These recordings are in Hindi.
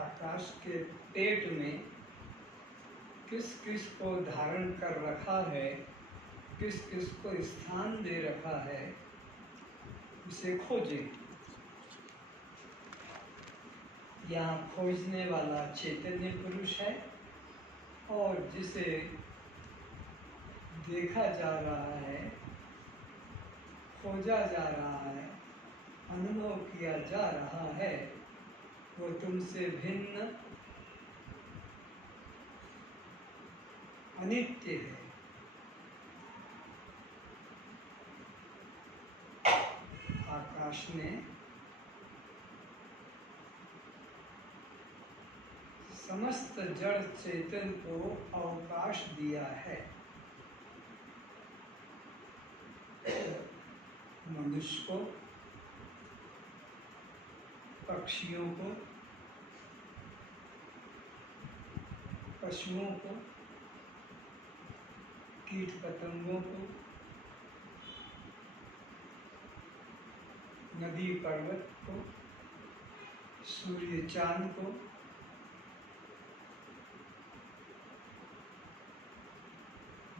आकाश के पेट में किस किस को धारण कर रखा है, किस किस को स्थान दे रखा है, उसे खोजें। यहाँ खोजने वाला चैतन्य पुरुष है और जिसे देखा जा रहा है, खोजा जा रहा है, अनुभव किया जा रहा है, वो तुमसे भिन्न अनित्य है। आकाश ने समस्त जड़ चेतन को अवकाश दिया है। मनुष्य को, पक्षियों को, पशुओं को, कीट पतंगों को, नदी पर्वत को, सूर्य चांद को,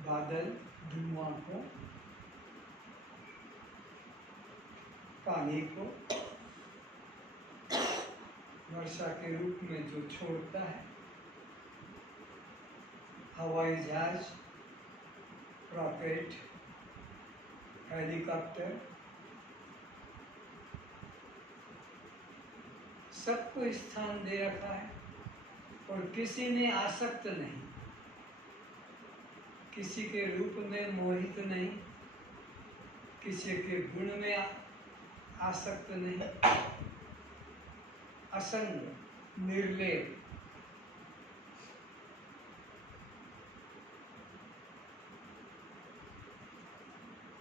बादल धुआं को, पानी को वर्षा के रूप में जो छोड़ता है, हवाई जहाज, रॉकेट, हेलीकॉप्टर, सबको स्थान दे रखा है और किसी में आसक्त नहीं, किसी के रूप में मोहित नहीं, किसी के गुण में आसक्त नहीं, असंग, निर्लेप।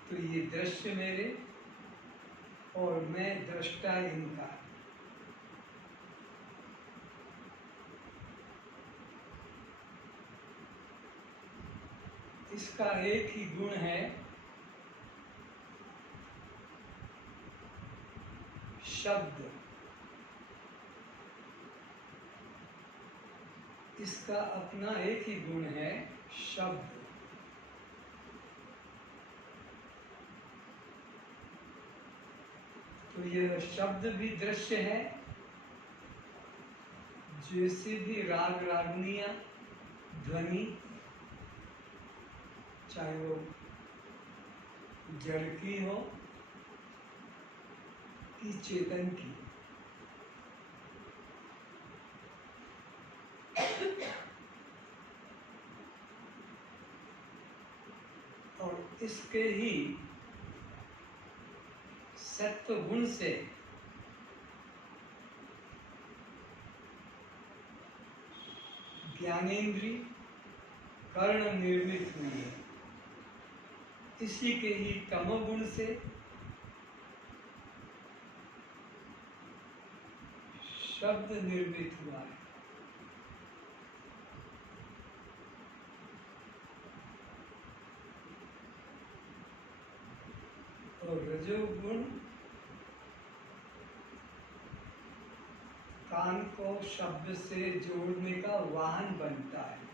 तो ये दृश्य मेरे और मैं दृष्टा इनका। इसका एक ही गुण है, शब्द। इसका अपना एक ही गुण है, शब्द। तो यह शब्द भी दृश्य है। जैसे भी राग रागनियां, ध्वनि, चाहे वो जड़ की हो कि चेतन की, और इसके ही सत्व गुण से ज्ञानेन्द्रिय कर्ण निर्मित हुई है। इसी के ही तमोगुण से शब्द निर्मित हुआ है। और रजोगुण कान को शब्द से जोड़ने का वाहन बनता है।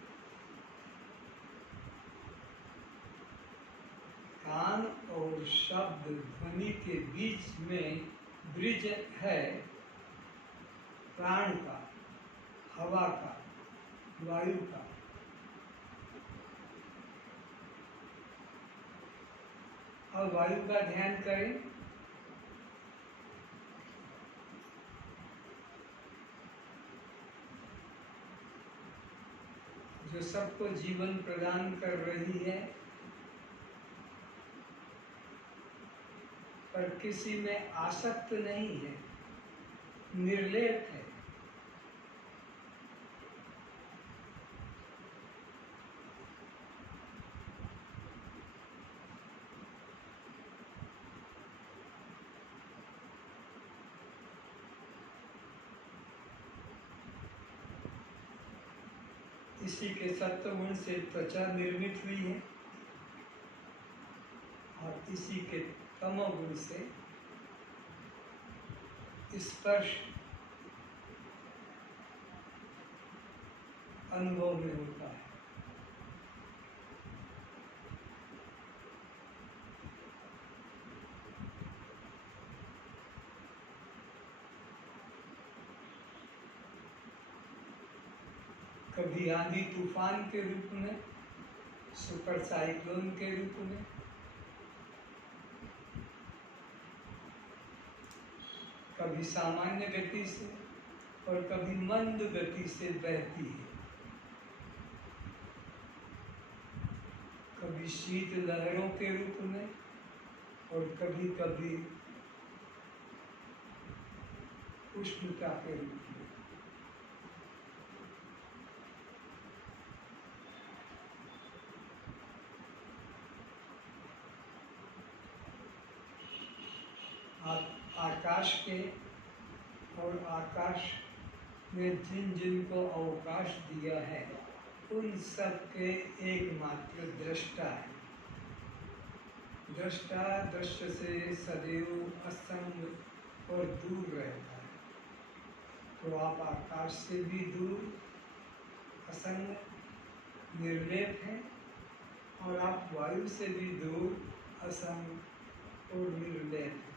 कान और शब्द ध्वनि के बीच में ब्रिज है, प्राण का, हवा का, वायु का। अब वायु का ध्यान करें। जो सबको जीवन प्रदान कर रही है, पर किसी में आसक्त नहीं है, निर्लेप है। इसी के सत्वगुण से त्वचा निर्मित हुई है और इसी के तमोगुण से स्पर्श अनुभव में होता है। कभी आंधी तूफान के रूप में, सुपर साइक्लोन के रूप में, कभी सामान्य गति से और कभी मंद गति से बहती है। कभी शीत लहरों के रूप में और कभी कभी उष्णता के रूप में। आकाश के और आकाश में जिन जिन को अवकाश दिया है उन सब के एकमात्र दृष्टा है। दृष्टा दृश्य से सदैव असंग और दूर रहता है। तो आप आकाश से भी दूर असंग निर्लेप हैं और आप वायु से भी दूर असंग और निर्लेप हैं।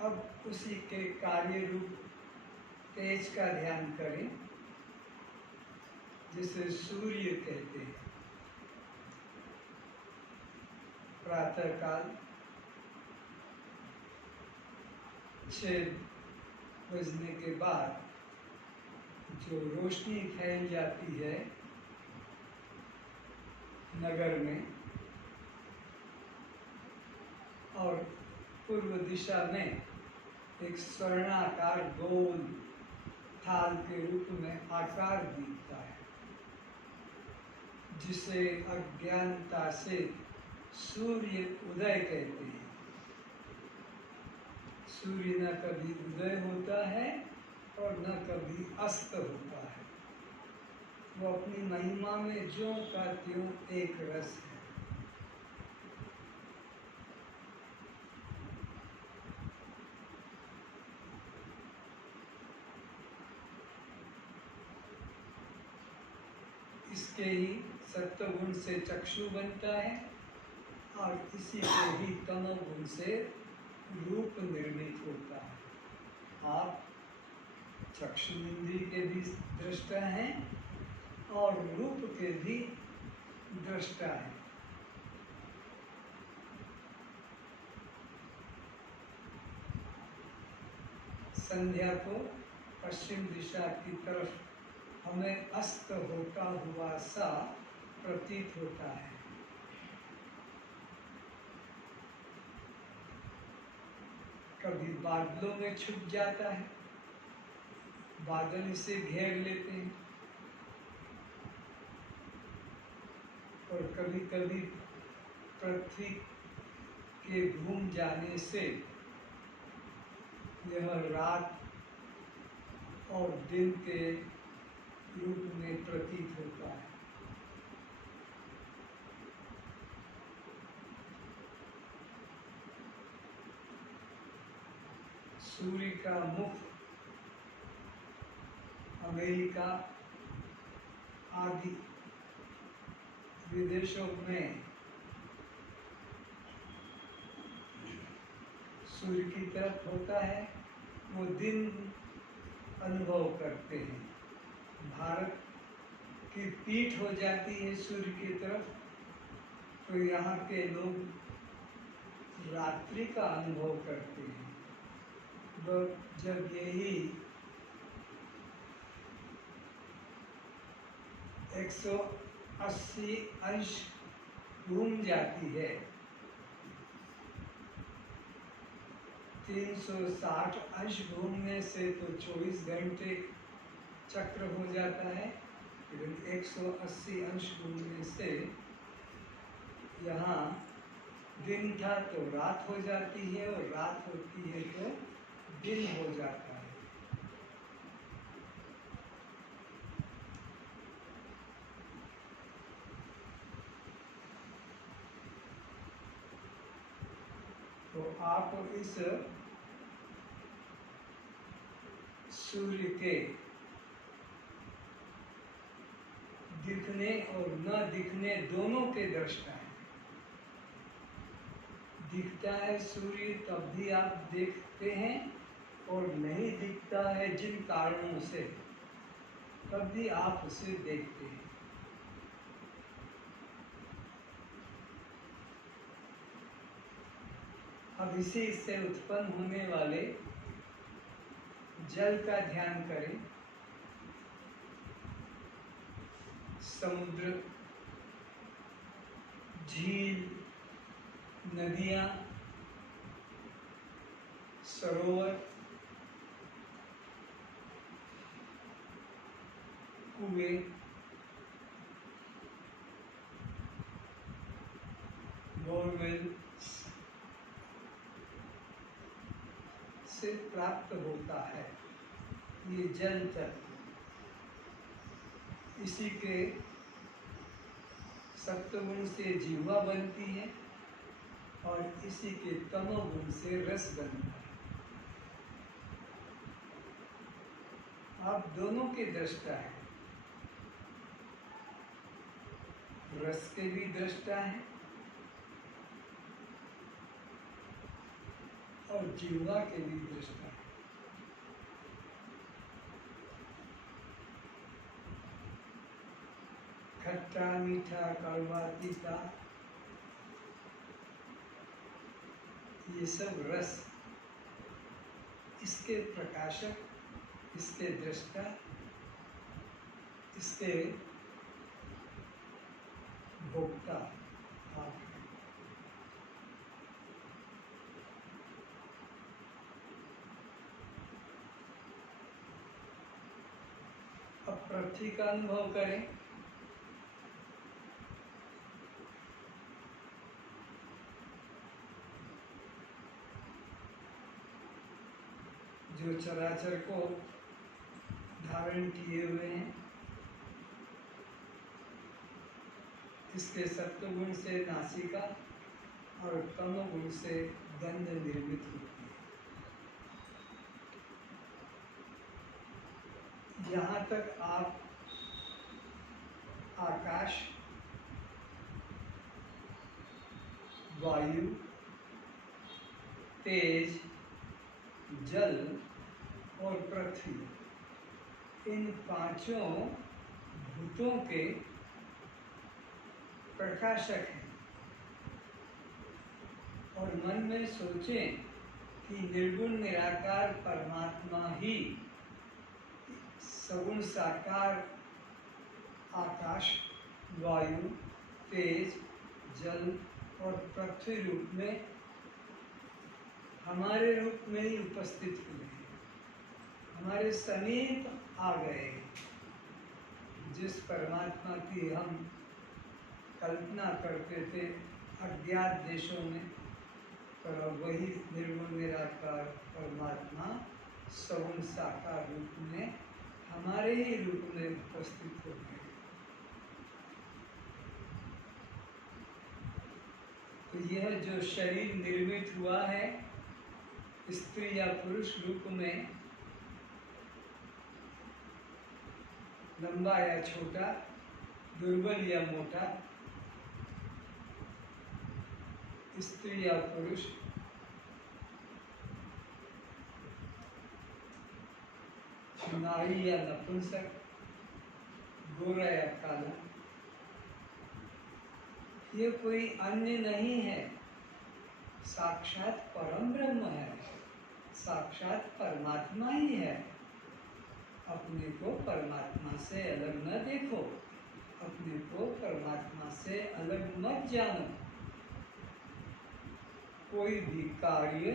अब उसी के कार्य रूप तेज का ध्यान करें, जिसे सूर्य कहते हैं। प्रातःकाल 6 बजने के बाद जो रोशनी फैल जाती है नगर में और पूर्व दिशा में एक स्वर्णाकार गोल थाल के रूप में आकार दिखता है, जिसे अज्ञानता से सूर्य उदय कहते हैं। सूर्य न कभी उदय होता है और न कभी अस्त होता है। वो अपनी महिमा में ज्यों का त्यों एक रस है। इसके ही सत्वगुण से चक्षु बनता है और इसी के ही तमोगुण से रूप निर्मित होता है। आप चक्षु इंद्रिय के भी दृष्टा हैं और रूप के भी दृष्टा हैं। संध्या को पश्चिम दिशा की तरफ हमें अस्त होता हुआ सा प्रतीत होता है। कभी बादलों में छुप जाता है, बादल इसे घेर लेते हैं और कभी कभी पृथ्वी के घूम जाने से यह रात और दिन के रूप में प्रतीत होता है। सूर्य का मुख अमेरिका आदि विदेशों में सूर्य की तरफ होता है, वो दिन अनुभव करते हैं। भारत की पीठ हो जाती है सूर्य की तरफ, तो यहाँ के लोग रात्रि का अनुभव करते हैं। जब यही 180 अंश घूम जाती है, 360 अंश घूमने से तो 24 घंटे चक्र हो जाता है, लेकिन 180 अंश घूमने से यहाँ दिन था तो रात हो जाती है और रात होती है तो दिन हो जाता है। तो आप इस सूर्य के दिखने और न दिखने दोनों के दृष्टा है। दिखता है सूर्य तब भी आप देखते हैं, और नहीं दिखता है जिन कारणों से तब भी आप उसे देखते हैं। अब इसी से उत्पन्न होने वाले जल का ध्यान करें। समुद्र, झील, नदियां, सरोवर, कुएं, बोरवेल से प्राप्त होता है ये जल तत्व। इसी के सत्वगुण से जीवा बनती है और इसी के तमोगुण से रस बनता है। आप दोनों के दृष्टा हैं, रस के भी दृष्टा हैं और जीवा के भी दृष्टा हैं। खट्टा, मीठा, कड़वा, तीखा, ये सब रस इसके प्रकाशक, इसके दृष्टा, इसके भोक्ता आप हैं। अब पृथ्वी का अनुभव करें। जो चराचर को धारण किए हुए हैं, इसके सत्वगुण से नासिका और तमोगुण से गंध निर्मित होती है। जहाँ तक आप आकाश, वायु, तेज, जल और पृथ्वी, इन पांचों भूतों के प्रकाशक हैं, और मन में सोचें कि निर्गुण निराकार परमात्मा ही सगुण साकार आकाश, वायु, तेज, जल और पृथ्वी रूप में हमारे रूप में ही उपस्थित हुए, हमारे समीप आ गए। जिस परमात्मा की हम कल्पना करते थे अज्ञात देशों में, पर वही निर्गुण निराकार परमात्मा सगुण साकार रूप में हमारे ही रूप में उपस्थित हो गए। तो यह जो शरीर निर्मित हुआ है स्त्री या पुरुष रूप में, लंबा या छोटा, दुर्बल या मोटा, स्त्री या पुरुष, नारी या नपुंसक, गोरा या काला, ये कोई अन्य नहीं है, साक्षात परम ब्रह्म है, साक्षात परमात्मा ही है। अपने को परमात्मा से अलग न देखो, अपने को परमात्मा से अलग मत जानो। कोई भी कार्य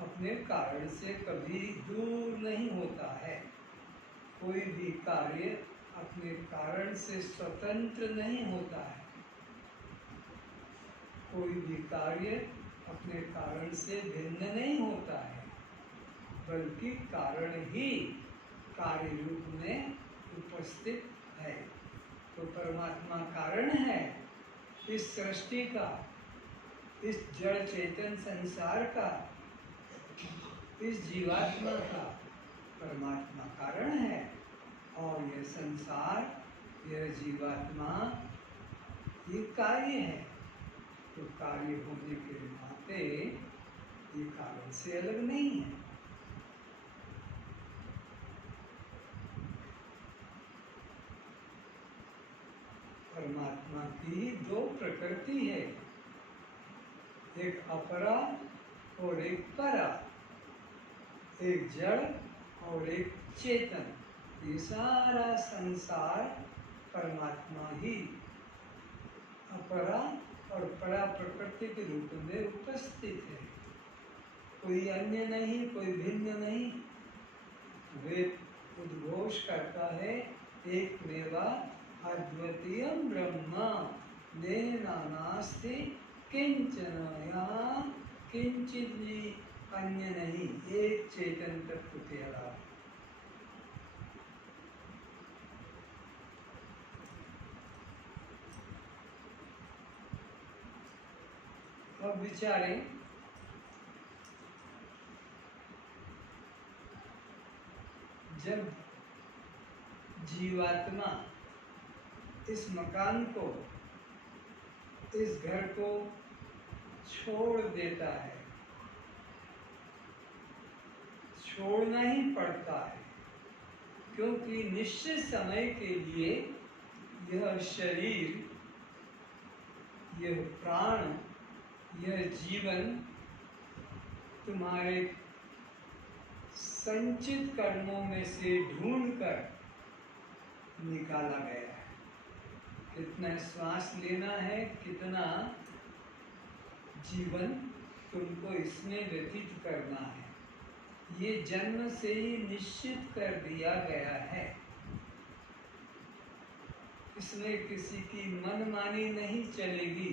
अपने कारण से कभी दूर नहीं होता है, कोई भी कार्य अपने कारण से स्वतंत्र नहीं होता है, कोई भी कार्य अपने कारण से भिन्न नहीं होता है, बल्कि कारण ही कार्य रूप में उपस्थित है। तो परमात्मा कारण है इस सृष्टि का, इस जड़ चेतन संसार का, इस जीवात्मा का, परमात्मा कारण है और यह संसार, यह जीवात्मा, ये कार्य है। तो कार्य होने के नाते ये कारण से अलग नहीं है। परमात्मा की दो प्रकृति है, एक अपरा और एक परा, एक जड़ और एक चेतन। ये सारा संसार परमात्मा ही अपरा और परा प्रकृति के रूप में उपस्थित है। कोई अन्य नहीं, कोई भिन्न नहीं। वेद उद्घोष करता है, एकमेवा अद्वितीयं ब्रह्म नेह नास्ति किंचन। यहाँ किंचित भी अन्य नहीं, एक चेतन तत्व के अलावा। अब विचारें, जब जीवात्मा इस मकान को, इस घर को छोड़ देता है, छोड़ना ही पड़ता है, क्योंकि निश्चित समय के लिए यह शरीर, यह प्राण, यह जीवन तुम्हारे संचित कर्मों में से ढूंढकर निकाला गया है। कितना श्वास लेना है, कितना जीवन तुमको इसमें व्यतीत करना है, ये जन्म से ही निश्चित कर दिया गया है। इसमें किसी की मनमानी नहीं चलेगी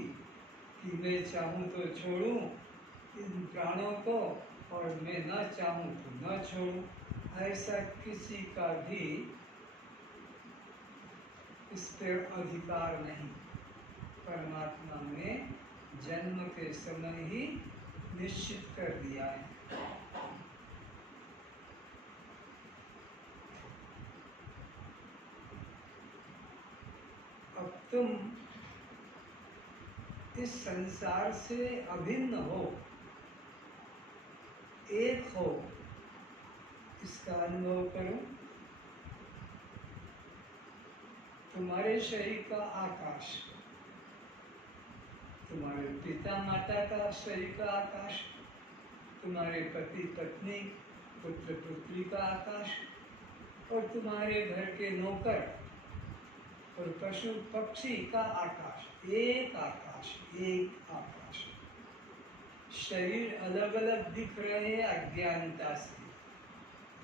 कि मैं चाहूँ तो छोड़ूं इन प्राणों को और मैं न चाहूँ तो न छोड़ूं। ऐसा किसी का भी इस पर अधिकार नहीं। परमात्मा ने जन्म के समय ही निश्चित कर दिया है। अब तुम इस संसार से अभिन्न हो, एक हो, इसका अनुभव करो। तुम्हारे शरीर का आकाश, तुम्हारे पिता माता का शरीर का आकाश, तुम्हारे पति पत्नी पुत्र पुत्री का आकाश, और तुम्हारे घर के नौकर और पशु पक्षी का आकाश, एक आकाश, एक आकाश। शरीर अलग अलग दिख रहे हैं अज्ञानता से,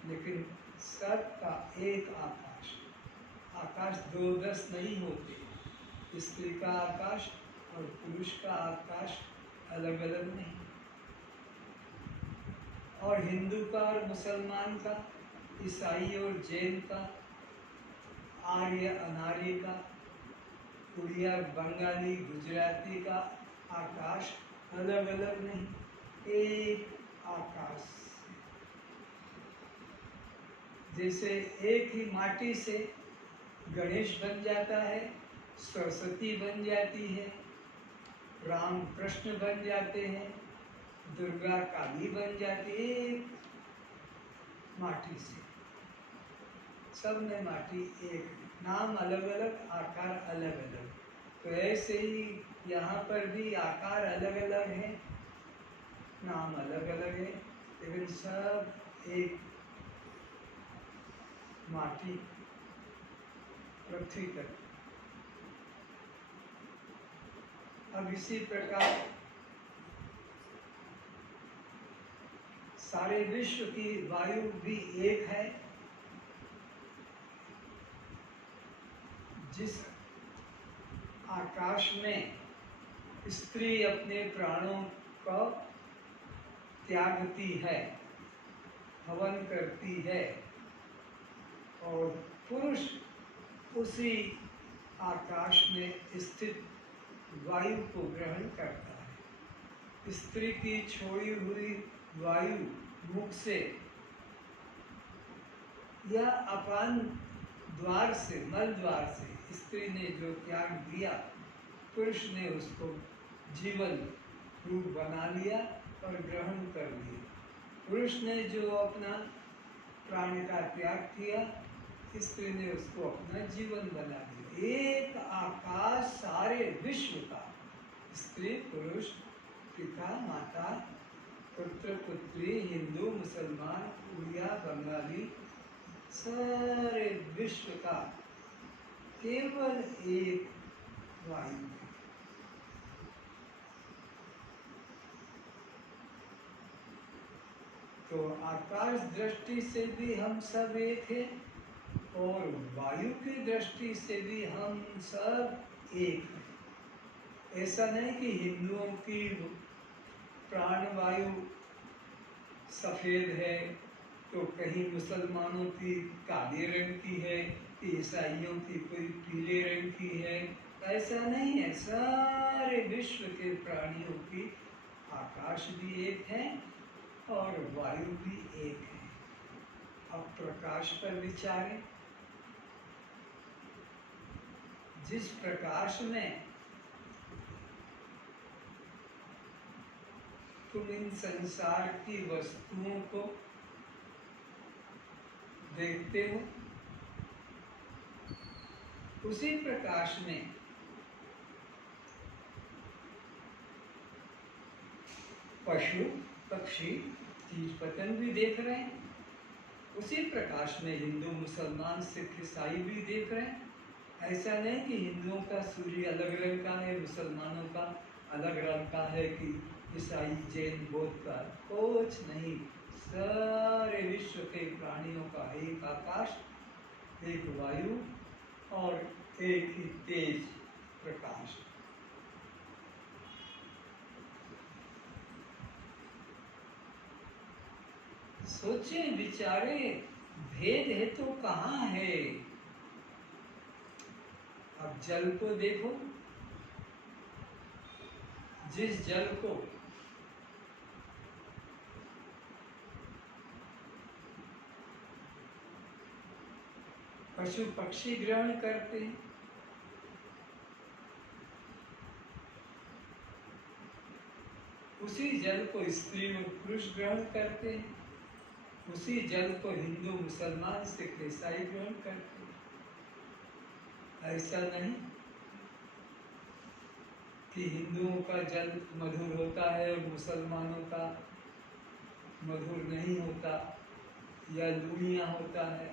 लेकिन सबका एक आकाश। आकाश दो दस नहीं होते, स्त्री का आकाश और पुरुष का आकाश अलग अलग नहीं। और हिंदू का और मुसलमान का, ईसाई और जैन का, आर्य अनार्य का, उड़िया बंगाली गुजराती का आकाश अलग अलग नहीं, एक आकाश। जैसे एक ही माटी से गणेश बन जाता है, सरस्वती बन जाती है, राम कृष्ण बन जाते हैं, दुर्गा काली बन जाती है, एक माटी से। सब में माटी एक, नाम अलग अलग, आकार अलग अलग। तो ऐसे ही यहाँ पर भी आकार अलग अलग है, नाम अलग अलग है, लेकिन सब एक माटी पृथ्वी तक। अब इसी प्रकार सारे विश्व की वायु भी एक है। जिस आकाश में स्त्री अपने प्राणों को त्यागती है, हवन करती है, और पुरुष उसी आकाश में स्थित वायु को ग्रहण करता है। स्त्री की छोड़ी हुई वायु मुख से या अपान द्वार से, मल द्वार से स्त्री ने जो त्याग दिया, पुरुष ने उसको जीवन रूप बना लिया और ग्रहण कर लिया। पुरुष ने जो अपना प्राण का त्याग किया, स्त्री ने उसको अपना जीवन बना लिया। एक आकाश सारे विश्व का, स्त्री पुरुष, पिता माता, पुत्र पुत्री, हिंदू मुसलमान, उड़िया बंगाली, सारे विश्व का केवल एक वायु है। तो आकाश दृष्टि से भी हम सब एक हैं और वायु की दृष्टि से भी हम सब एक हैं। ऐसा नहीं कि हिंदुओं की प्राण वायु सफ़ेद है तो कहीं मुसलमानों की काले रंग की है, ईसाइयों की कोई पीले रंग की है। ऐसा नहीं है। सारे विश्व के प्राणियों की आकाश भी एक है और वायु भी एक है। अब प्रकाश पर विचारें। जिस प्रकाश में तुम इन संसार की वस्तुओं को देखते हो, उसी प्रकाश में पशु पक्षी चीज पतंग भी देख रहे हैं। उसी प्रकाश में हिंदू मुसलमान सिख ईसाई भी देख रहे हैं। ऐसा नहीं कि हिंदुओं का सूर्य अलग रंग का है, मुसलमानों का अलग रंग का है, कि ईसाई जैन बौद्ध का, कुछ नहीं। सारे विश्व के प्राणियों का एक आकाश, एक वायु और एक ही तेज प्रकाश। सोचे विचारे, भेद है तो कहाँ है। अब जल को देखो, जिस जल को पशु पक्षी ग्रहण करते हैं, उसी जल को स्त्री और पुरुष ग्रहण करते हैं। उसी जल को हिंदू मुसलमान सिख ईसाई ग्रहण करते हैं। ऐसा नहीं कि हिंदुओं का जल मधुर होता है और मुसलमानों का मधुर नहीं होता, या लूणिया होता है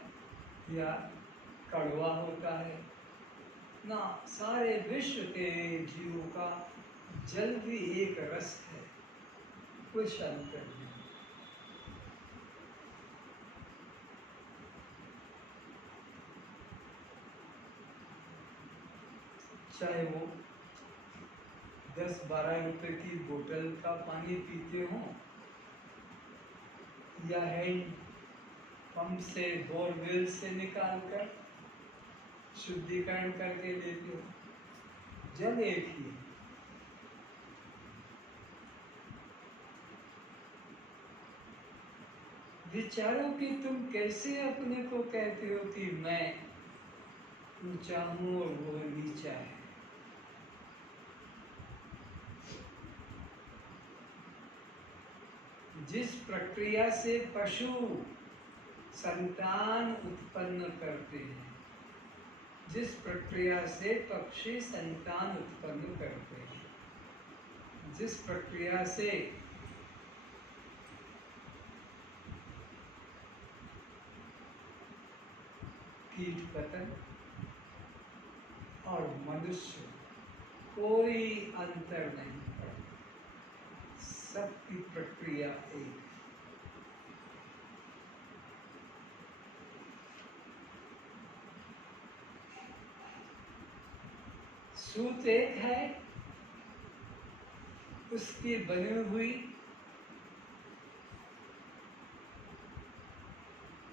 या कड़वा होता है ना। सारे विश्व के जीवों का जल भी एक रस है, कुछ अंतर नहीं। चाहे वो 10-12 रुपए की बोतल का पानी पीते हो या हैंड पंप से, बोरवेल से निकाल कर शुद्धिकरण करके लेते हो, जल एक ही है। विचारो कि तुम कैसे अपने को कहते हो कि मैं ऊंचा हूं और वो नीचा है। जिस प्रक्रिया से पशु संतान उत्पन्न करते हैं, जिस प्रक्रिया से पक्षी संतान उत्पन्न करते हैं, जिस प्रक्रिया से कीट पतंग और मनुष्य, कोई अंतर नहीं पड़ता, सबकी प्रक्रिया एक। सूत एक है, उसकी बनी हुई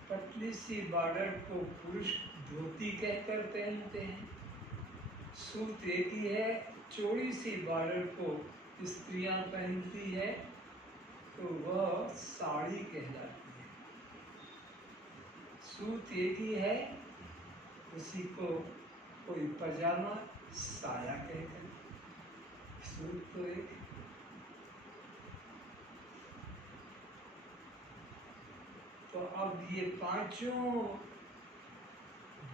पतली सी बॉर्डर को पुरुष धोती कहकर पहनते हैं। सूत एक ही है, चौड़ी सी बॉर्डर को स्त्रियां पहनती है तो वह साड़ी कहलाती है। सूत एक ही है, उसी को कोई पजामा साया कहते हैं। सूत तो एक। तो अब ये पांचों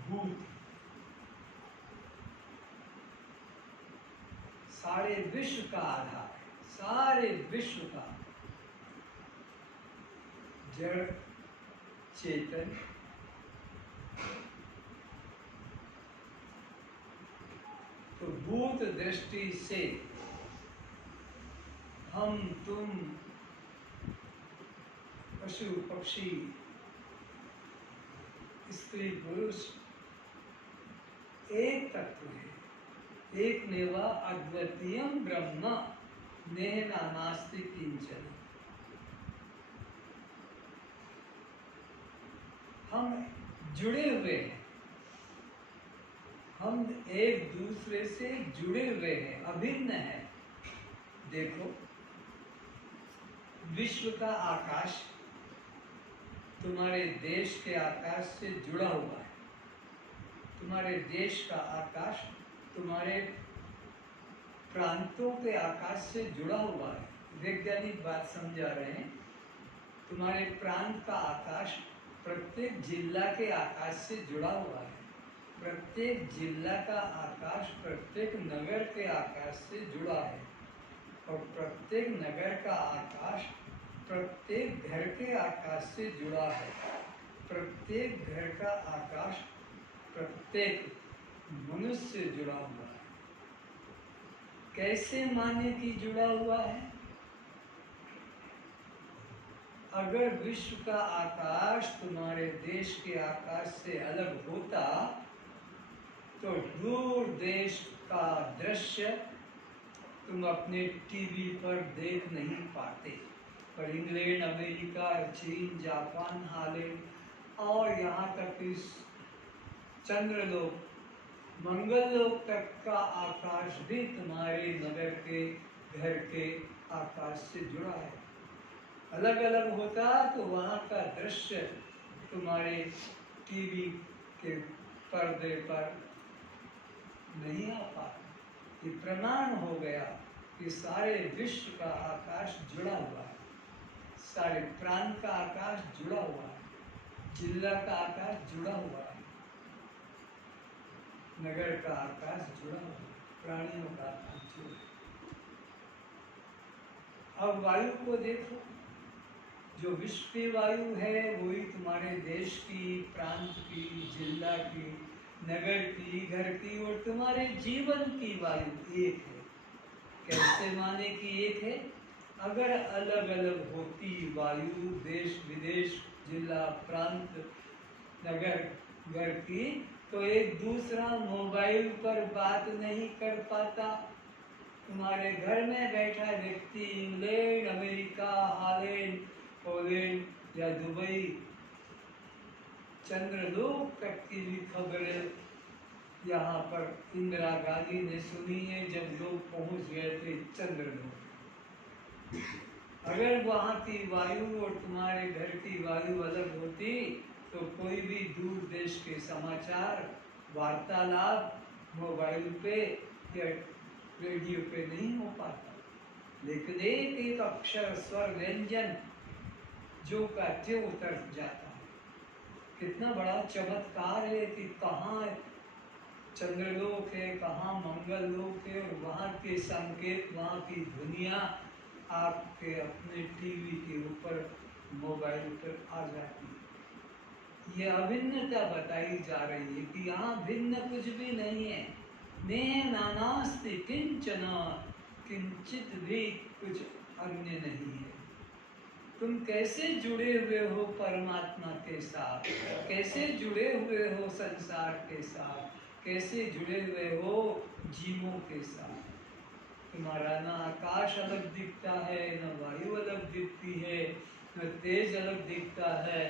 भूत सारे विश्व का आधार है, सारे विश्व का जड़ चेतन। तो भूत दृष्टि से हम तुम पशु पक्षी स्त्री पुरुष एक तत्व है, एक नेवा अद्वितीयम ब्रह्म नेह नास्ति किंचन। हम जुड़े हुए हैं, हम एक दूसरे से जुड़े हुए हैं, अभिन्न है। देखो, विश्व का आकाश तुम्हारे देश के आकाश से जुड़ा हुआ है, तुम्हारे देश का आकाश तुम्हारे प्रांतों के आकाश से जुड़ा हुआ है। वैज्ञानिक बात समझा रहे हैं। तुम्हारे प्रांत का आकाश प्रत्येक जिला के आकाश से जुड़ा हुआ है, प्रत्येक जिला का आकाश प्रत्येक नगर के आकाश से जुड़ा है, और प्रत्येक नगर का आकाश प्रत्येक घर के आकाश से जुड़ा है। प्रत्येक घर का आकाश प्रत्येक मनुष्य से जुड़ा हुआ है। कैसे माने कि जुड़ा हुआ है? अगर विश्व का आकाश तुम्हारे देश के आकाश से अलग होता तो दूर देश का दृश्य तुम अपने टीवी पर देख नहीं पाते, पर इंग्लैंड, अमेरिका, चीन, जापान, हालैंड और यहाँ तक कि चंद्रलोक, मंगललोक तक का आकाश भी तुम्हारे नगर के घर के आकाश से जुड़ा है। अलग अलग होता तो वहाँ का दृश्य तुम्हारे टीवी के पर्दे पर नहीं आ पाता। ये प्रमाण हो गया कि सारे विश्व का आकाश जुड़ा हुआ है, सारे प्रांत का आकाश जुड़ा हुआ है, जिला का आकाश जुड़ा हुआ है, नगर का आकाश जुड़ा हुआ है, प्राणियों का आकाश जुड़ा है। अब वायु को देखो, जो विश्व की वायु है वही तुम्हारे देश की, प्रांत की, जिला की, नगर की, घर की और तुम्हारे जीवन की वायु एक है। कैसे माने कि एक है? अगर अलग अलग होती वायु देश विदेश, जिला, प्रांत, नगर, घर की, तो एक दूसरा मोबाइल पर बात नहीं कर पाता। तुम्हारे घर में बैठा व्यक्ति इंग्लैंड, अमेरिका, हालैंड, पोलैंड या दुबई, चंद्रलोक तक की भी खबरें यहाँ पर इंदिरा गांधी ने सुनी है जब लोग पहुंच गए थे चंद्रलोक। अगर वहाँ की वायु और तुम्हारे घर की वायु अलग होती तो कोई भी दूर देश के समाचार वार्तालाप मोबाइल पे या रेडियो पे नहीं हो पाता। लेकिन एक एक अक्षर, स्वर, व्यंजन जो का त्यों उतर जाता है। कितना बड़ा चमत्कार है कि कहाँ चंद्रलोक है, कहाँ मंगल लोक है, और वहाँ के संकेत, वहाँ की दुनिया आपके अपने टीवी के ऊपर, मोबाइल पर आ जाती है। ये अभिन्नता बताई जा रही है कि यहाँ भिन्न कुछ भी नहीं है। ने नानास्ति किंचन, किंचित भी कुछ अन्य नहीं है। तुम कैसे जुड़े हुए हो परमात्मा के साथ, कैसे जुड़े हुए हो संसार के साथ, कैसे जुड़े हुए हो जीवों के साथ। तुम्हारा न आकाश अलग दिखता है, न वायु अलग दिखती है, न तेज अलग दिखता है,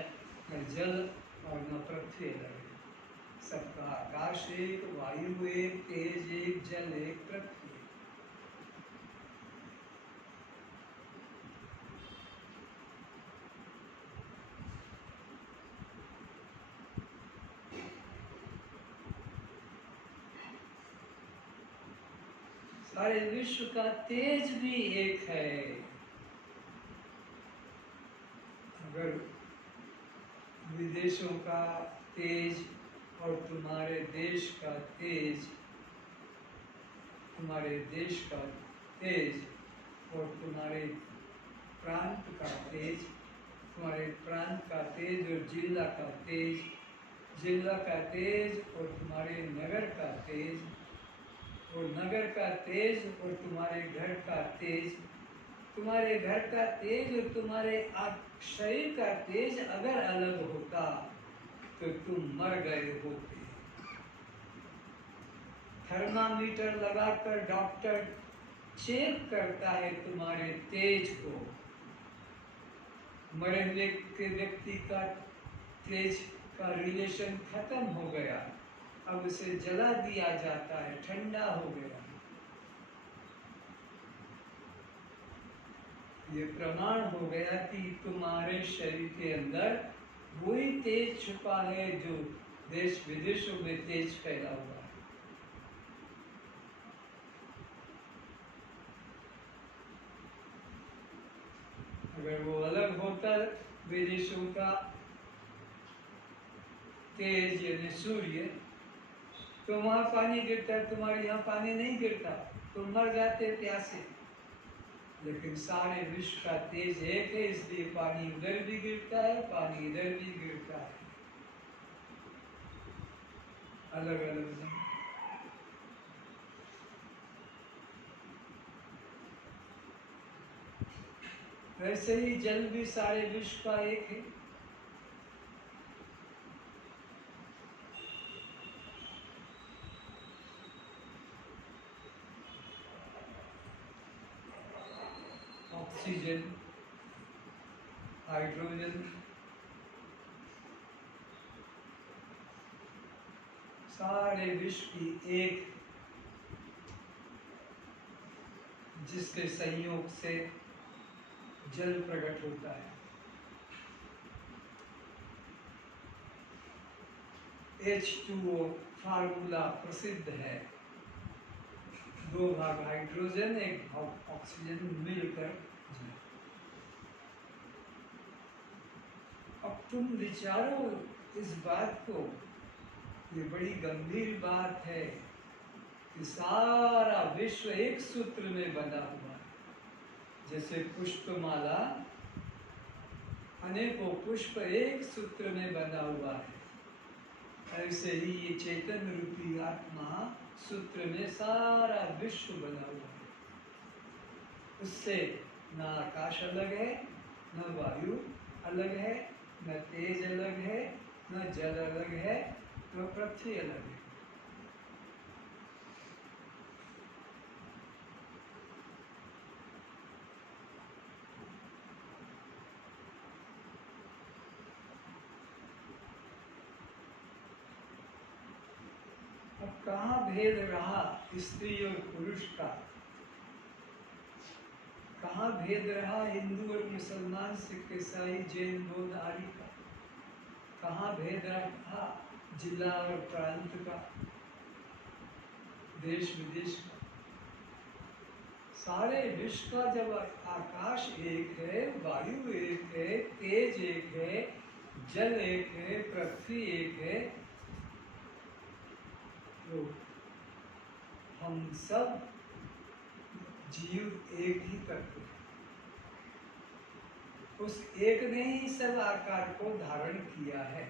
न जल और न पृथ्वी अलग है। सबका आकाश एक, वायु एक, तेज एक, जल एक, पृथ्वी। सारे विश्व का तेज भी एक है। अगर विदेशों का तेज और तुम्हारे देश का तेज, तुम्हारे देश का तेज और तुम्हारे प्रांत का तेज, तुम्हारे प्रांत का तेज और जिला का तेज, जिला का तेज और तुम्हारे नगर का तेज, और नगर का तेज और तुम्हारे घर का तेज, तुम्हारे घर का तेज और तुम्हारे शरीर का तेज अगर अलग होता तो तुम मर गए होते। थर्मामीटर लगाकर डॉक्टर चेक करता है तुम्हारे तेज को। मरे हुए के व्यक्ति का तेज का रिलेशन खत्म हो गया, अब उसे जला दिया जाता है, ठंडा हो गया। ये प्रमाण हो गया कि तुम्हारे शरीर के अंदर वही तेज छुपा है जो देश विदेशों में तेज फैला हुआ है। अगर वो अलग होता विदेशों का तेज यानी सूर्य, तो वहां पानी गिरता, तुम्हारे यहाँ पानी नहीं गिरता, तुम मर जाते प्यासे। लेकिन सारे विश्व का तेज एक है, इसलिए पानी उधर भी गिरता है, पानी इधर भी गिरता है, अलग अलग नहीं। वैसे ही जल भी सारे विश्व का एक है। ऑक्सीजन, हाइड्रोजन, सारे विश्व की एक, जिसके संयोग से जल प्रकट होता है। H2O फार्मूला प्रसिद्ध है, 2 भाग हाइड्रोजन 1 भाग ऑक्सीजन मिलकर। अब तुम विचारो इस बात को, ये बड़ी गंभीर बात है कि सारा विश्व एक सूत्र में बंधा हुआ है। जैसे पुष्पमाला अनेकों पुष्प एक सूत्र में बंधा हुआ है, ऐसे ही ये चेतन रूपी आत्मा सूत्र में सारा विश्व बना हुआ है। उससे न आकाश अलग है, न वायु अलग है, न तेज अलग है, न जल अलग है, न पृथ्वी अलग है। अब कहाँ भेद रहा स्त्री और पुरुष का, कहाँ भेद रहा हिंदू और मुसलमान, सिख ईसाई जैन बौद्ध आदि का, कहाँ भेद रहा जिला और प्रांत का, देश विदेश का। सारे विश्व का जब आकाश एक है, वायु एक है, तेज एक है, जल एक है, पृथ्वी एक है, तो हम सब जीव एक ही तत्व है। उस एक ने ही सब आकार को धारण किया है।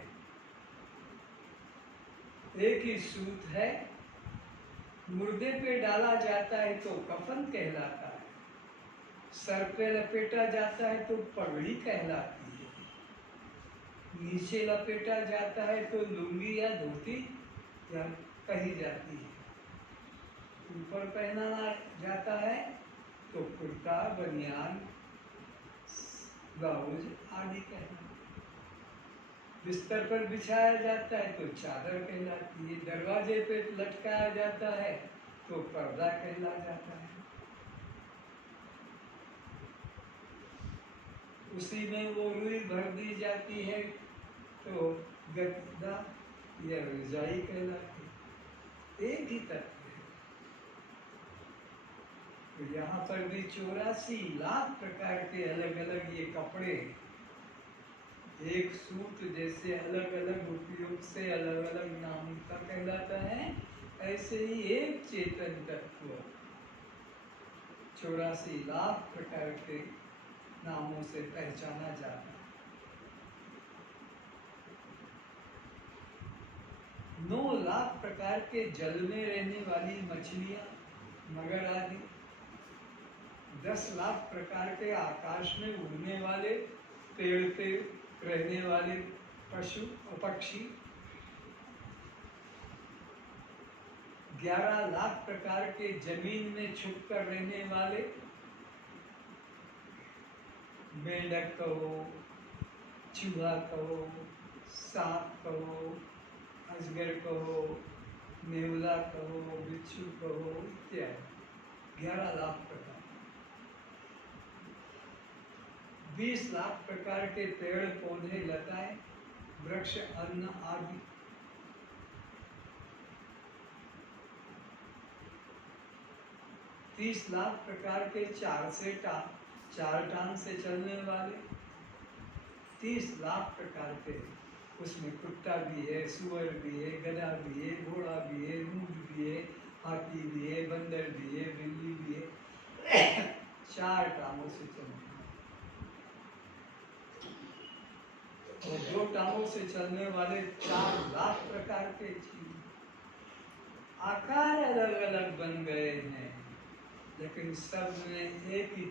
एक ही सूत है, मुर्दे पे डाला जाता है तो कफन कहलाता है, सर पे लपेटा जाता है तो पगड़ी कहलाती है, नीचे लपेटा जाता है तो लुंगी या धोती या कही जाती है, ऊपर पहनाना जाता है तो कुर्ता बनियान ब्लाउज आदि कहलाते हैं, बिस्तर पर बिछाया जाता है तो चादर कहलाती है, दरवाजे पे लटकाया जाता है तो पर्दा कहला जाता है। उसी में वो रुई भर दी जाती है तो गद्दा या रजाई कहलाती है। एक ही तत्व है। तो यहाँ पर भी 84 लाख प्रकार के अलग अलग ये कपड़े, एक सूट जैसे अलग अलग उपयोग से अलग अलग नाम का कहलाता है, ऐसे ही एक चेतन तत्व 84 लाख प्रकार के नामों से पहचाना जाता है। 9 लाख प्रकार के जल में रहने वाली मछलियां, मगर आदि, 10 लाख प्रकार के आकाश में उड़ने वाले, पेड़ पे रहने वाले पशु और पक्षी, 11 लाख प्रकार के जमीन में छुप कर रहने वाले, मेंढक कहो, चूहा कहो, सांप कहो, अजगर कहो, नेवला कहो, बिच्छू कहो इत्यादि 11 लाख प्रकार। 20 लाख प्रकार के पेड़ पौधे, लताएं, वृक्ष, अन्न आदि। 30 लाख प्रकार के चार टांग से चलने वाले, 30 लाख प्रकार के, उसमें कुत्ता भी है, सुअर भी है, गधा भी है, घोड़ा भी है, ऊंट भी है, हाथी भी है, बंदर भी है, बिल्ली भी है, 4 टांगों से चलने और 2 टांगों से चलने वाले 4 लाख प्रकार के जीव। आकार अलग अलग बन गए हैं, लेकिन सब में एक ही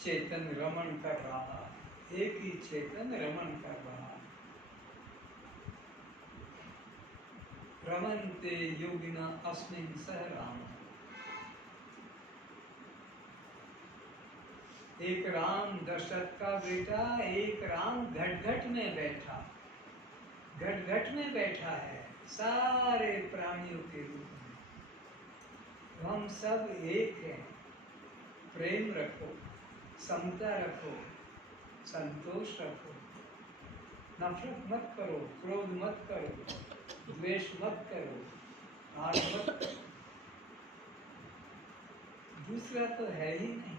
चेतन रमण कर रहा है, एक ही चेतन रमण कर रहा है। रमन्ते योगिना अस्मिन् सह राम। एक राम दशरथ का बेटा, एक राम घट घट में बैठा, घट घट में बैठा है सारे प्राणियों के रूप में। हम सब एक हैं। प्रेम रखो, समता रखो, संतोष रखो, नफरत मत करो, क्रोध मत करो, द्वेष मत करो, आग मत करो। दूसरा तो है ही नहीं।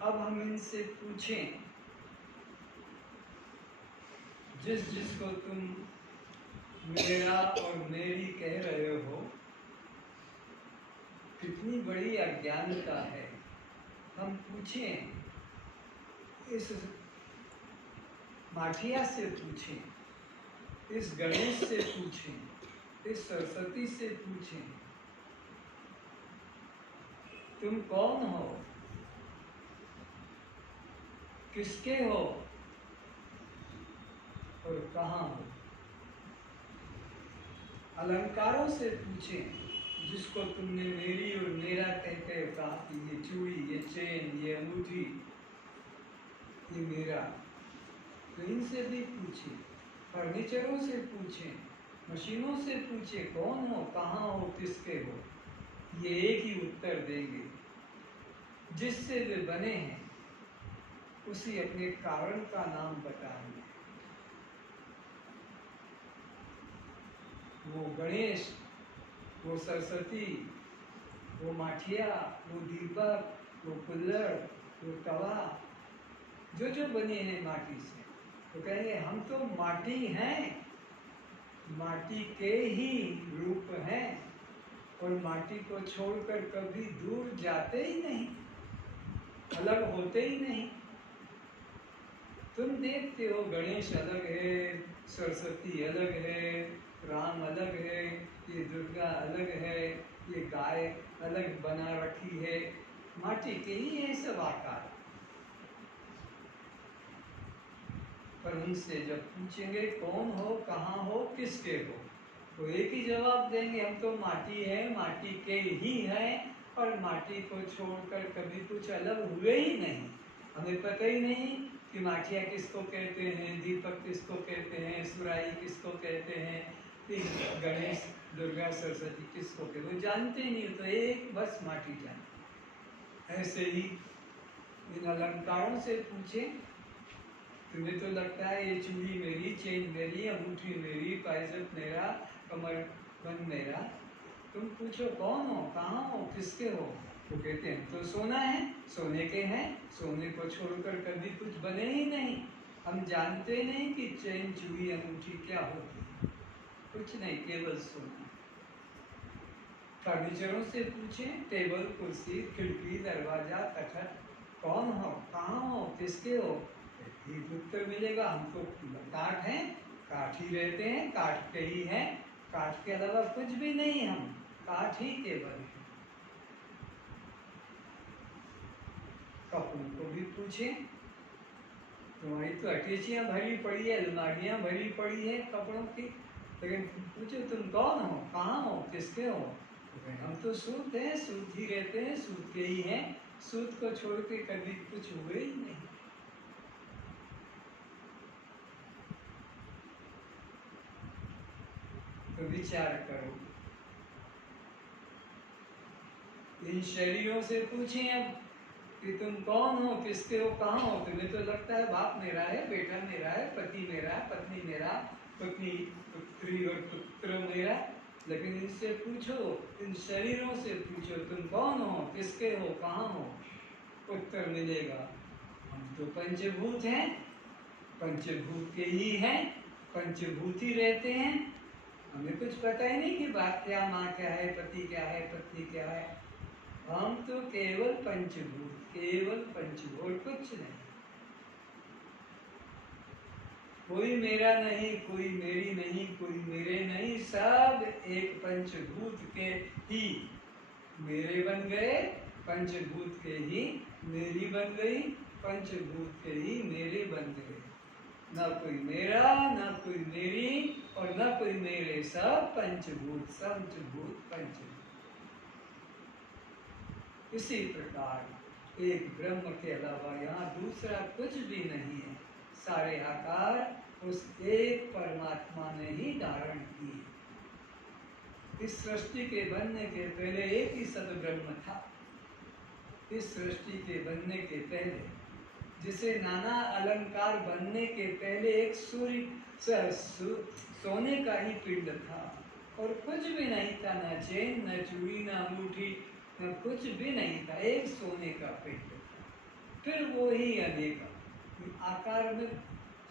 अब हम इनसे पूछें, जिसको तुम मेरा और मेरी कह रहे हो, कितनी बड़ी अज्ञानता है। हम पूछें, इस माठिया से पूछें, इस गणेश से पूछें, इस सरस्वती से पूछें, तुम कौन हो, किसके हो और कहाँ हो। अलंकारों से पूछें, जिसको तुमने मेरी और मेरा कहते हो कहा कि ये चूड़ी, ये चेन, ये अंगूठी, ये मेरा, तो इनसे भी पूछें। फर्नीचरों से पूछें, मशीनों से पूछें, कौन हो, कहाँ हो, किसके हो, ये एक ही उत्तर देंगे। जिससे वे बने हैं उसी अपने कारण का नाम बताएंगे। वो गणेश, वो सरस्वती, वो माठिया, वो दीपक, वो कुल्हड़, वो तवा, जो जो बने हैं माटी से, तो कहेंगे हम तो माटी हैं, माटी के ही रूप हैं और माटी को छोड़कर कभी दूर जाते ही नहीं, अलग होते ही नहीं। तुम देखते हो गणेश अलग है, सरस्वती अलग है, राम अलग है, ये दुर्गा अलग है, ये गाय अलग बना रखी है, माटी के ही है सब आकार। पर उनसे जब पूछेंगे कौन हो, कहाँ हो, किसके हो, तो एक ही जवाब देंगे, हम तो माटी है, माटी के ही हैं और माटी को छोड़कर कभी कुछ अलग हुए ही नहीं। हमें पता ही नहीं कि माठिया किसको कहते हैं, दीपक किसको कहते हैं, सुराही किसको कहते हैं, कि गणेश दुर्गा सरस्वती किसको के वो जानते नहीं, तो एक बस माटी जानते। ऐसे ही इन अलंकारों से पूछे, तुम्हें तो लगता है ये चूड़ी मेरी, चेन मेरी, अंगूठी मेरी, पायजब मेरा, कमर बंद मेरा। तुम पूछो कौन हो, कहाँ हो, किसके हो? वो कहते हैं तो सोना है, सोने के हैं, सोने को छोड़कर कभी कुछ बने ही नहीं। हम जानते नहीं कि चेन चूड़ी अंगूठी क्या होती है, कुछ नहीं, केवल सोना। फर्नीचरों से पूछे, टेबल, कुर्सी, खिड़की, दरवाजा, तखत, कौन हो, कहाँ हो, किसके हो? एक उत्तर मिलेगा, हम तो काठ हैं, काठ ही रहते हैं, काठ के ही हैं, काठ के अलावा कुछ भी नहीं, हम काठ ही केवल है। कपड़ों को भी पूछे, तुम्हारी तो अटैचियाँ भरी पड़ी है, अलमारियाँ भरी पड़ी है कपड़ों की, लेकिन पूछो तुम कौन हो, कहाँ हो, किसके हो? हम तो सूत हैं, सूत ही रहते हैं, सूत के ही हैं, सूत को छोड़ के कभी कुछ हुए ही नहीं। तो विचार करो, इन शरीरों से पूछें अब कि तुम कौन हो, किसके हो, कहाँ हो? तुम्हें तो लगता है बाप मेरा है, बेटा मेरा है, पति मेरा, पत्नी मेरा, पत्नी, पुत्री और पुत्र मेरा। लेकिन इनसे पूछो, इन शरीरों से पूछो, तुम कौन हो, किसके हो, कहाँ हो? उत्तर मिलेगा, हम तो पंचभूत हैं, पंचभूत के ही हैं, पंचभूत ही रहते हैं। हमें कुछ पता ही नहीं कि बाप क्या, माँ क्या है, पति क्या है, पत्नी क्या है। हम तो केवल पंचभूत, केवल पंचभूत, और कुछ नहीं। कोई मेरा नहीं, कोई मेरी नहीं, कोई मेरे नहीं, सब एक पंचभूत के ही मेरे बन गए, पंचभूत के ही मेरी बन गई, पंचभूत के ही मेरे बन गए। ना कोई मेरा, ना कोई मेरी, और ना कोई मेरे, सब पंचभूत, पंचभूत, पंचभूत। इसी प्रकार एक ब्रह्म के अलावा यहाँ दूसरा कुछ भी नहीं है। सारे आकार उस एक परमात्मा ने ही धारण किए। इस सृष्टि के बनने के पहले एक ही सद्ब्रह्म था। इस सृष्टि के बनने के पहले, जिसे नाना अलंकार बनने के पहले एक सूर्य सोने का ही पिंड था, और कुछ भी नहीं था, न चेन, न चूड़ी, न अंगूठी, न कुछ भी नहीं था, एक सोने का पिंड था। फिर वो ही अनेक आकार में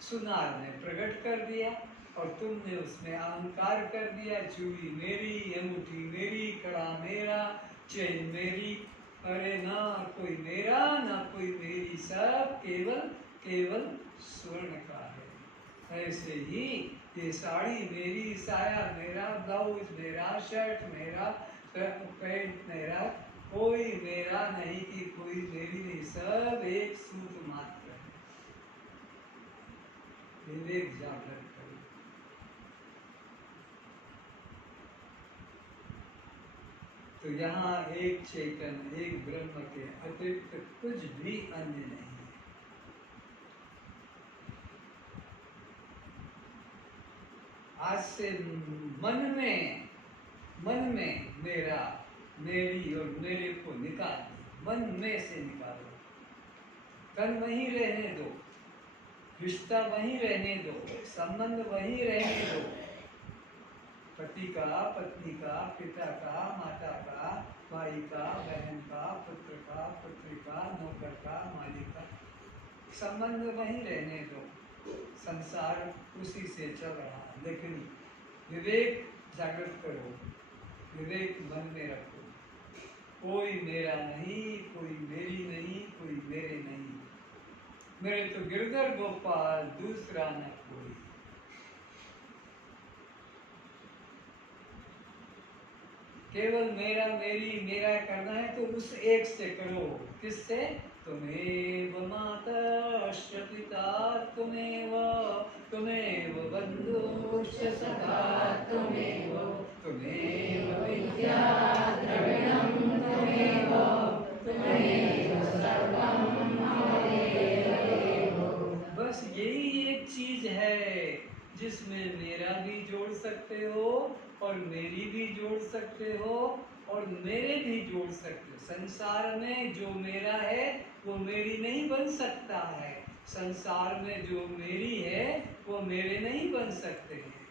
सुनार ने प्रकट कर दिया, और तुमने उसमें अहंकार कर दिया, चूड़ी मेरी, अंगूठी मेरी, कड़ा मेरा, चेन मेरी। अरे ना कोई मेरा, ना कोई मेरी, सब केवल केवल स्वर्ण का है। ऐसे ही ये साड़ी मेरी, साया मेरा, ब्लाउज मेरा, शर्ट मेरा, पैंट मेरा, कोई मेरा नहीं कि कोई मेरी नहीं, सब एक सूत मात्र है। विवेक जागृत करो। तो यहाँ एक चेतन, एक ब्रह्म के अतिरिक्त कुछ भी अन्य नहीं है। आज से मन में मेरा, मेरी और मेरे को निकाल दो, मन में से निकालो। तन वहीं रहने दो, रिश्ता वहीं रहने दो, संबंध वहीं रहने दो। पति का, पत्नी का, पिता का, माता का, भाई का, बहन का, पुत्र का, पुत्री का, नौकर का, मालिक का, संबंध वहीं रहने दो। संसार उसी से चल रहा है, लेकिन विवेक जागृत करो, विवेक मन में रखो। कोई मेरा नहीं, कोई मेरी नहीं, कोई मेरे नहीं, मेरे तो गिरधर गोपाल, दूसरा न कोई। केवल मेरा, मेरी, मेरा करना है तो उस एक से करो। किससे? तुमेव मातश्च पिता तुमेव, तुमेव बन्धुश्च सखा तुमेव, तुमेव विद्या द्रविणं तुमेव, तुमेव सर्वं ममदेव। बस यही एक चीज है जिसमें मेरा मेरा भी जोड़ सकते हो और मेरी भी जोड़ सकते हो और मेरे भी जोड़ सकते हो। संसार में जो मेरा है वो मेरी नहीं बन सकता है, संसार में जो मेरी है वो मेरे नहीं बन सकते हैं।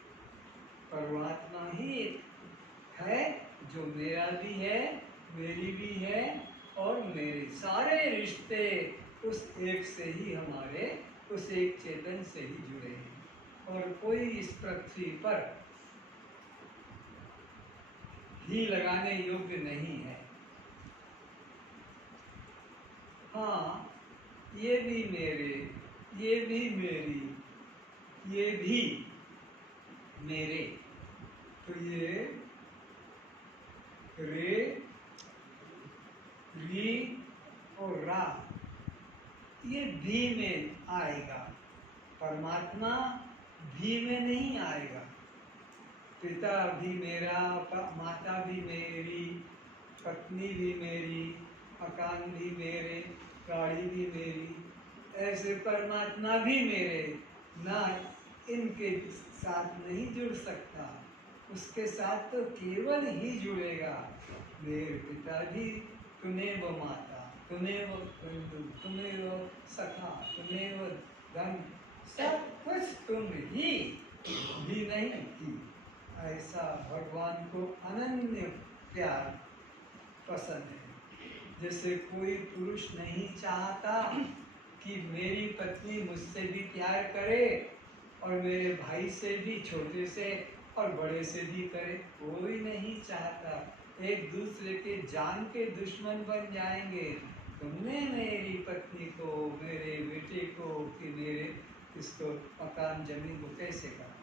परमात्मा ही है जो मेरा भी है, मेरी भी है और मेरे सारे रिश्ते उस एक से ही हमारे, उस एक चेतन से ही जुड़े हैं और कोई इस पृथ्वी पर ही लगाने योग्य नहीं है। हाँ, ये भी मेरे, ये भी मेरी, ये भी मेरे, तो ये रे, री और रा ये भी में आएगा, परमात्मा भी में नहीं आएगा। पिता भी मेरा, माता भी मेरी, पत्नी भी मेरी, मकान भी मेरे, गाड़ी भी मेरी, ऐसे परमात्मा भी मेरे ना, इनके साथ नहीं जुड़ सकता। उसके साथ तो केवल ही जुड़ेगा मेरे पिता भी, तुम्हें वो माता, तुम्हें वो बंधु, तुम्हें वो सखा, तुम्हें वो धन, सब कुछ तुम ही भी नहीं की। ऐसा भगवान को अनन्य प्यार पसंद है। जैसे कोई पुरुष नहीं चाहता कि मेरी पत्नी मुझसे भी प्यार करे और मेरे भाई से भी, छोटे से और बड़े से भी करे, कोई नहीं चाहता। एक दूसरे के जान के दुश्मन बन जाएंगे। तुमने मेरी पत्नी को, मेरे बेटे को, कि मेरे इसको मकान जमीन को कैसे कहा।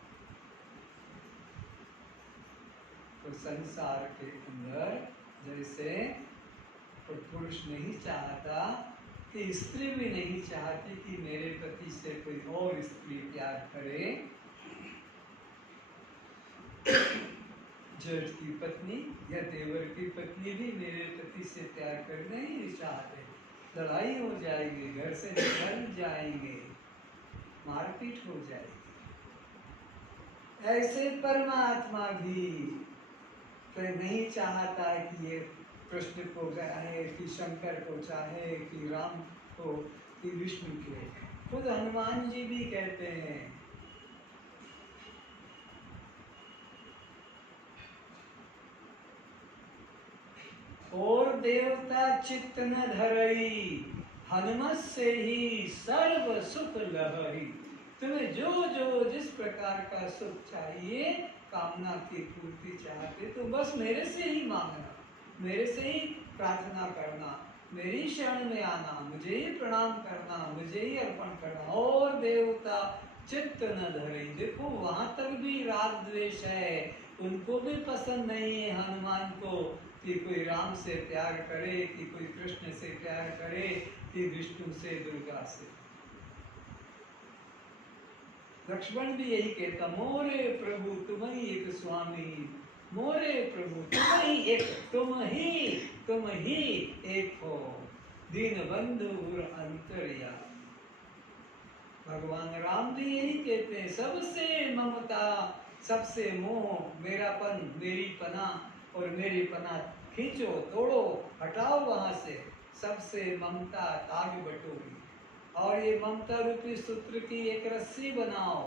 तो संसार के अंदर जैसे तो पुरुष नहीं चाहता कि स्त्री भी नहीं चाहती कि मेरे पति से कोई और स्त्री प्यार करे, जेठ की पत्नी या देवर की पत्नी भी मेरे पति से प्यार करना ही नहीं चाहते। लड़ाई हो जाएगी, घर से निकल जाएंगे, मारपीट हो जाएगी। ऐसे परमात्मा भी तो नहीं चाहता कि ये कृष्ण को चाहे कि शंकर को, चाहे कि राम को कि विष्णु को। खुद हनुमान जी भी कहते हैं, और देवता चित्त न धरई, हनुमत से ही सर्व सुख लहरी। तुम्हें जो जो जिस प्रकार का सुख चाहिए, कामना की पूर्ति चाहते, तो बस मेरे से ही मांगना, मेरे से ही प्रार्थना करना, मेरी शरण में आना, मुझे ही प्रणाम करना, मुझे ही अर्पण करना। और देवता चित्त न धरे। देखो वहां तक भी राग द्वेष है, उनको भी पसंद नहीं है हनुमान को कि कोई राम से प्यार करे, कि कोई कृष्ण से प्यार करे, कि विष्णु से, दुर्गा से। लक्ष्मण भी यही कहता, मोरे प्रभु तुम ही एक स्वामी, मोरे प्रभु तुम ही एक, तुम ही एक हो, दीन बंधु अंतर्या। भगवान राम भी यही कहते हैं, सबसे ममता, सबसे मोह, मेरापन, मेरी पना और मेरी पना खींचो, तोड़ो, हटाओ वहां से, सबसे ममता ताग बटोरी। और ये ममता रूपी सूत्र की एक रस्सी बनाओ,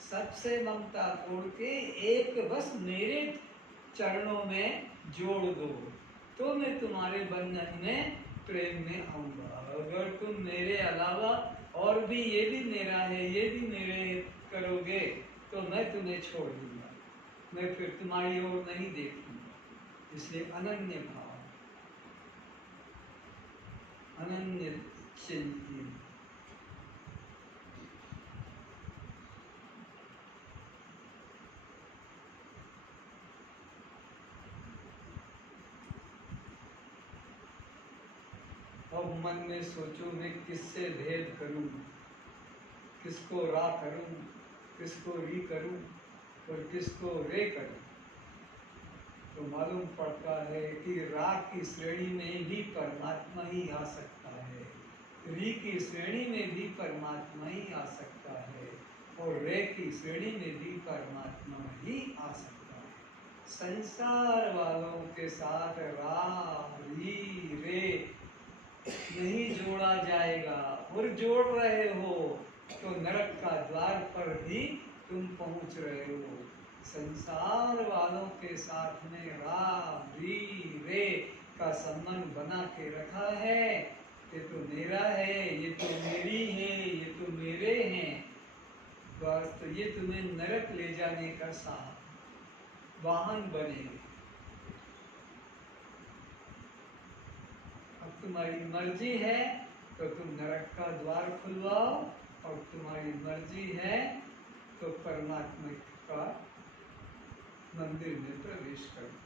सबसे ममता तोड़ के एक बस मेरे चरणों में जोड़ दो, तो मैं तुम्हारे बंधन में प्रेम में आऊंगा। अगर तुम मेरे अलावा और भी ये भी मेरा है, ये भी मेरे करोगे, तो मैं तुम्हें छोड़ दूंगा, मैं फिर तुम्हारी ओर नहीं देखूंगा। इसलिए अनन्य भाव, अनन्य चिंतन। अब मन में सोचो मैं किससे भेद करूं, किसको रा करूं, किसको री करूं और किसको रे करूं। तो मालूम पड़ता है कि रा की श्रेणी में भी परमात्मा ही आ सकता है, री की श्रेणी में भी परमात्मा ही आ सकता है, और रे की श्रेणी में भी परमात्मा ही आ सकता है। संसार वालों के साथ रा री रे नहीं जोड़ा जाएगा, और जोड़ रहे हो तो नरक का द्वार पर ही तुम पहुंच रहे हो। संसार वालों के साथ में रा री रे का संबंध बना के रखा है। ये तो मेरा है, ये तो मेरी है, ये तो मेरे हैं, बस तो ये तुम्हें नरक ले जाने का वाहन बनेंगे। अब तुम्हारी मर्जी है तो तुम नरक का द्वार खुलवाओ, और तुम्हारी मर्जी है तो परमात्मा का मंदिर में प्रवेश करो।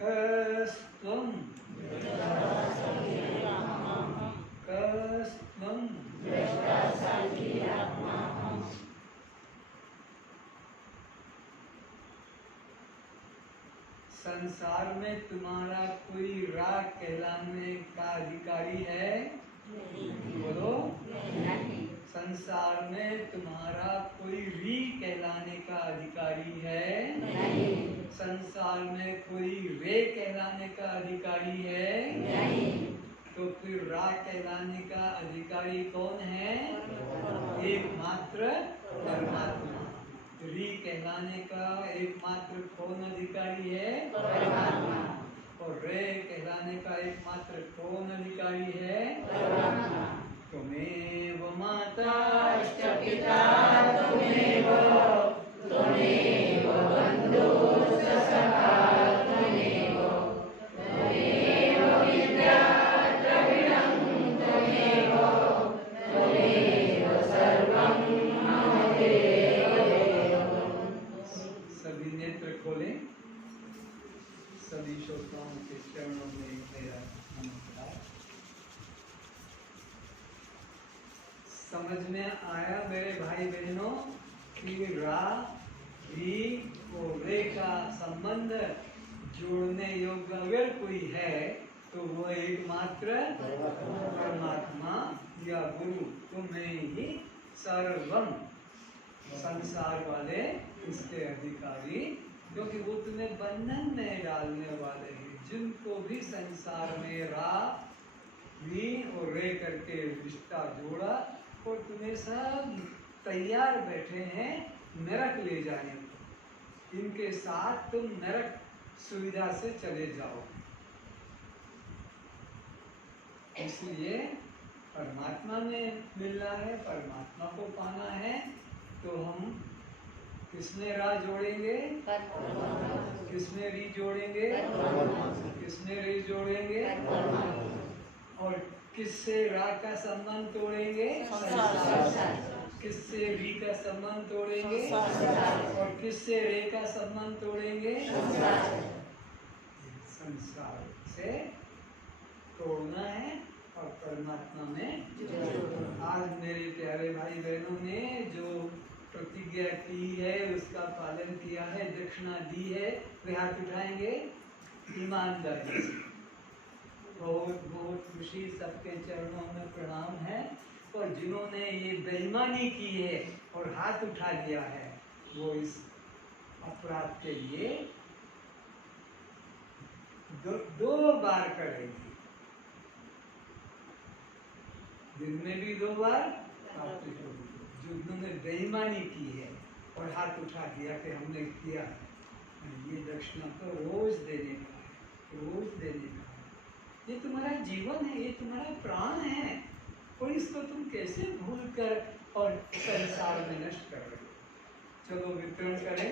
कस्त्वं संसार में तुम्हारा कोई राग कहलाने का अधिकारी है? बोलो। संसार में तुम्हारा कोई री कहलाने का अधिकारी है? नहीं। संसार में कोई रे कहलाने का अधिकारी है? नहीं। तो फिर रा कहलाने का अधिकारी कौन है? एकमात्र परमात्मा। री कहलाने का एकमात्र कौन अधिकारी है? परमात्मा। और रे कहलाने का एकमात्र कौन अधिकारी है? परमात्मा। त्वमेव माता च पिता त्वमेव बन्धुश्च सखा त्वमेव विद्या द्रविणं त्वमेव सर्वं मम देव। सभी नेत्र खोलें, सभी श्रोताओं के चरणों में मेरा नमस्कार। समझ में आया मेरे भाई बहनों कि रा री और रे का संबंध जोड़ने योग्य अगर कोई है तो वो एकमात्र परमात्मा या गुरु तुम्हें ही सर्वम। संसार वाले इसके अधिकारी, क्योंकि वो तुम्हें बंधन में डालने वाले हैं। जिनको भी संसार में रा री और रे करके रिश्ता जोड़ा और तुम्हें सब तैयार बैठे हैं नरक ले जाने को। इनके साथ तुम नरक सुविधा से चले जाओ। इसलिए परमात्मा में मिलना है, परमात्मा को पाना है, तो हम किसमें रा जोड़ेंगे? किसमें री जोड़ेंगे? किसमें री जोड़ेंगे? और किससे रा का संबंध तोड़ेंगे? किससे री का संबंध तोड़ेंगे? और किससे रे का संबंध तोड़ेंगे? संसार से तोड़ना है और परमात्मा में। आज मेरे प्यारे भाई बहनों ने जो प्रतिज्ञा की है उसका पालन किया है, दक्षिणा दी है, वे हाथ उठाएंगे ईमानदारी से। बहुत बहुत खुशी, सबके चरणों में प्रणाम है। और जिन्होंने ये बेईमानी की है और हाथ उठा लिया है वो इस अपराध के लिए दो बार करेंगे। दिन में भी 2 बार, जिन्होंने बेईमानी की है और हाथ उठा दिया कि हमने किया, ये दक्षिणा तो रोज देने का है, रोज देने का है। ये तुम्हारा जीवन है, ये तुम्हारा प्राण है, और इसको तुम कैसे भूल कर और संसार में नष्ट कर रहे हो। चलो वितरण करें।